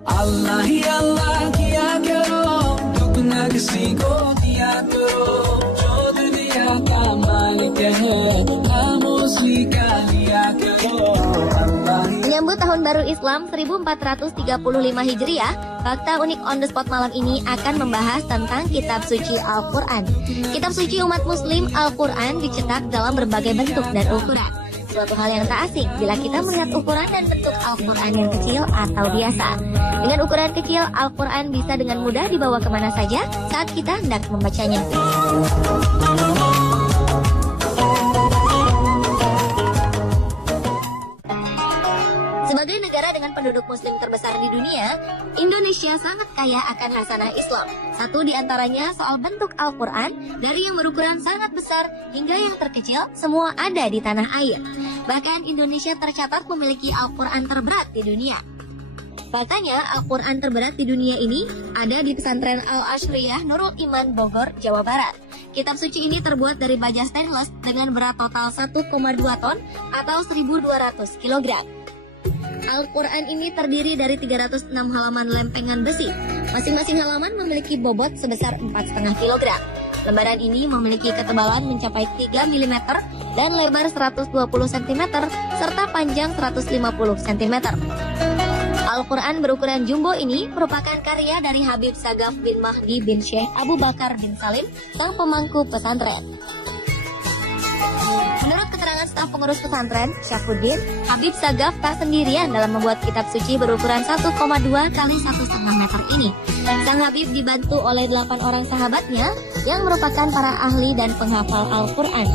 अल्लाह ही अल्लाह किया करो, दुगना किसी को दिया करो, जो दुनिया का मालिक है, नाम उसी का लिया करो। Menyambut Tahun Baru Islam 1435 Hijriah, Fakta Unik on the Spot malam ini akan membahas tentang Kitab Suci Al-Quran. Kitab Suci umat Muslim Al-Quran dicetak dalam berbagai bentuk dan ukuran. Suatu hal yang tak asing bila kita melihat ukuran dan bentuk Al-Quran yang kecil atau biasa. Dengan ukuran kecil, Al-Quran bisa dengan mudah dibawa kemana saja saat kita hendak membacanya. Sebagai negara dengan penduduk muslim terbesar di dunia, Indonesia sangat kaya akan hasanah Islam. Satu di antaranya soal bentuk Al-Quran, dari yang berukuran sangat besar hingga yang terkecil, semua ada di tanah air. Bahkan Indonesia tercatat memiliki Al-Quran terberat di dunia. Faktanya, Al-Quran terberat di dunia ini ada di pesantren Al-Ashriyah Nurul Iman Bogor, Jawa Barat. Kitab suci ini terbuat dari baja stainless dengan berat total 1,2 ton atau 1.200 kg. Al-Quran ini terdiri dari 306 halaman lempengan besi. Masing-masing halaman memiliki bobot sebesar 4,5 kg. Lembaran ini memiliki ketebalan mencapai 3 mm dan lebar 120 cm serta panjang 150 cm. Al-Quran berukuran jumbo ini merupakan karya dari Habib Sagaf bin Mahdi bin Syekh Abu Bakar bin Salim, sang pemangku pesantren. Menurut keterangan staf pengurus pesantren, Syafuddin, Habib Sagaf tak sendirian dalam membuat kitab suci berukuran 1,2 kali 1,5 meter ini. Sang Habib dibantu oleh 8 orang sahabatnya yang merupakan para ahli dan penghafal Al-Quran.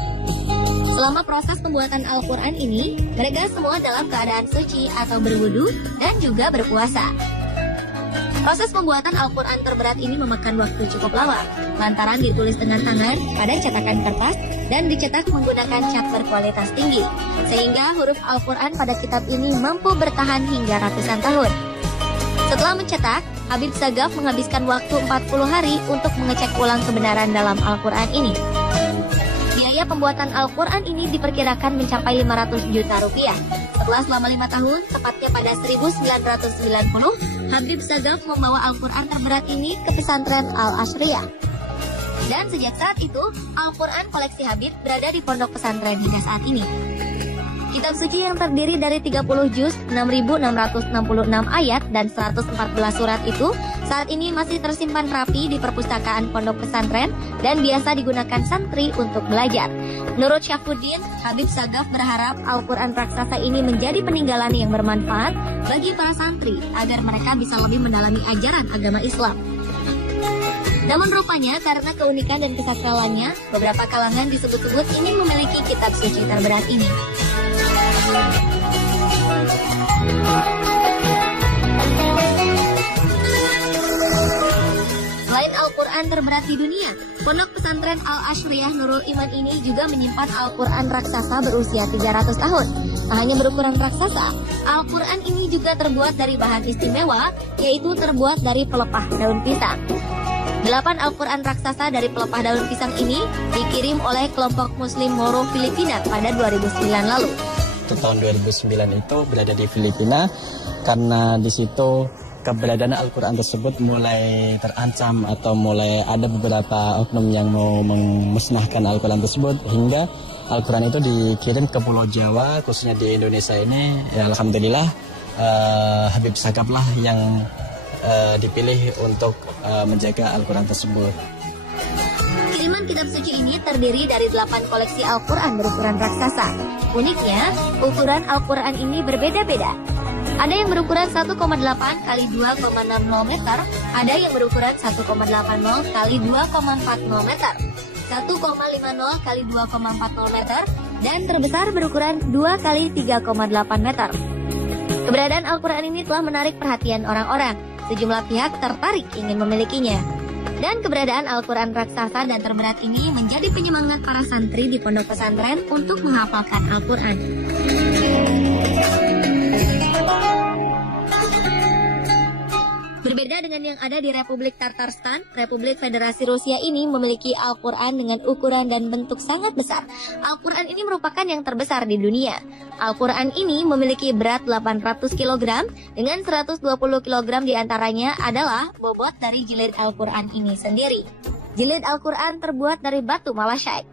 Selama proses pembuatan Al-Quran ini, mereka semua dalam keadaan suci atau berwudu dan juga berpuasa. Proses pembuatan Al-Quran terberat ini memakan waktu cukup lama, lantaran ditulis dengan tangan pada cetakan kertas dan dicetak menggunakan cat berkualitas tinggi, sehingga huruf Al-Quran pada kitab ini mampu bertahan hingga ratusan tahun. Setelah mencetak, Habib Sagaf menghabiskan waktu 40 hari untuk mengecek ulang kebenaran dalam Al-Quran ini. Biaya pembuatan Al-Quran ini diperkirakan mencapai 500 juta rupiah. Selama 5 tahun, tepatnya pada 1990, Habib Sagaf membawa Al-Quran terberat ini ke pesantren Al-Ashriyah. Dan sejak saat itu, Al-Quran koleksi Habib berada di pondok pesantren hingga saat ini. Kitab suci yang terdiri dari 30 juz, 6.666 ayat, dan 114 surat itu saat ini masih tersimpan rapi di perpustakaan pondok pesantren dan biasa digunakan santri untuk belajar. Menurut Syafuddin, Habib Sagaf berharap Al-Quran raksasa ini menjadi peninggalan yang bermanfaat bagi para santri agar mereka bisa lebih mendalami ajaran agama Islam. Namun rupanya karena keunikan dan kesakralannya, beberapa kalangan disebut-sebut ingin memiliki kitab suci terberat ini. Selain Al-Quran terberat di dunia, pondok pesantren Al-Ashriyah Nurul Iman ini juga menyimpan Al-Quran raksasa berusia 300 tahun. Tak hanya berukuran raksasa, Al-Quran ini juga terbuat dari bahan istimewa, yaitu terbuat dari pelepah daun pisang. 8 Al-Quran raksasa dari pelepah daun pisang ini dikirim oleh kelompok Muslim Moro Filipina pada 2009 lalu. Tahun 2009 itu berada di Filipina karena di situ keberadaan Al-Quran tersebut mulai terancam atau mulai ada beberapa oknum yang mau memusnahkan Al-Quran tersebut, hingga Al-Quran itu dikirim ke Pulau Jawa, khususnya di Indonesia ini. Ya, alhamdulillah Habib Sagaf lah yang dipilih untuk menjaga Al-Quran tersebut. Kiriman kitab suci ini terdiri dari 8 koleksi Al-Quran berukuran raksasa. Uniknya, ukuran Al-Quran ini berbeda-beda. Ada yang berukuran 1,8 kali 2,60 meter, ada yang berukuran 1,80 kali 2,40 meter, 1,50 kali 2,40 meter, dan terbesar berukuran 2 kali 3,8 meter. Keberadaan Al-Quran ini telah menarik perhatian orang-orang. Sejumlah pihak tertarik ingin memilikinya. Dan keberadaan Al-Quran raksasa dan terberat ini menjadi penyemangat para santri di pondok pesantren untuk menghafalkan Al-Quran. Berbeda dengan yang ada di Republik Tatarstan, Republik Federasi Rusia ini memiliki Al-Quran dengan ukuran dan bentuk sangat besar. Al-Quran ini merupakan yang terbesar di dunia. Al-Quran ini memiliki berat 800 kg, dengan 120 kg diantaranya adalah bobot dari jilid Al-Quran ini sendiri. Jilid Al-Quran terbuat dari batu malachite,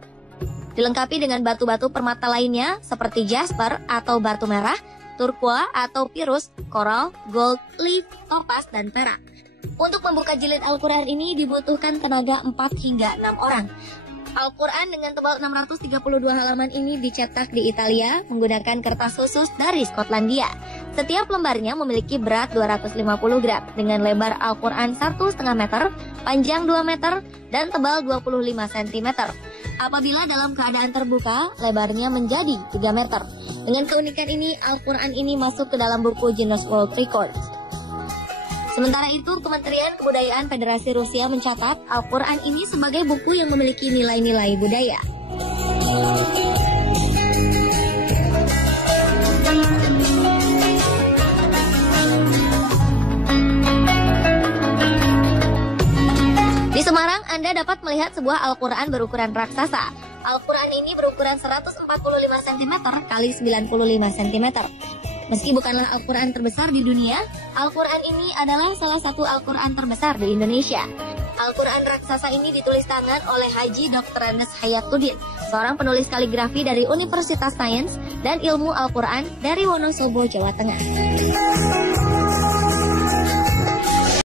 dilengkapi dengan batu-batu permata lainnya seperti jasper atau batu merah, turquoise atau pirus, koral, gold, leaf, topaz, dan perak. Untuk membuka jilid Al-Quran ini dibutuhkan tenaga 4 hingga 6 orang. Al-Quran dengan tebal 632 halaman ini dicetak di Italia menggunakan kertas khusus dari Skotlandia. Setiap lembarnya memiliki berat 250 gram dengan lebar Al-Quran 1,5 meter, panjang 2 meter, dan tebal 25 cm. Apabila dalam keadaan terbuka, lebarnya menjadi 3 meter. Dengan keunikan ini, Al-Quran ini masuk ke dalam buku Guinness World Records. Sementara itu, Kementerian Kebudayaan Federasi Rusia mencatat Al-Quran ini sebagai buku yang memiliki nilai-nilai budaya. Di Semarang, Anda dapat melihat sebuah Al-Quran berukuran raksasa. Al-Quran ini berukuran 145 cm x 95 cm. Meski bukanlah Al-Quran terbesar di dunia, Al-Quran ini adalah salah satu Al-Quran terbesar di Indonesia. Al-Quran raksasa ini ditulis tangan oleh Haji Dr. Andes Hayatuddin, seorang penulis kaligrafi dari Universitas Sains dan Ilmu Al-Quran dari Wonosobo, Jawa Tengah.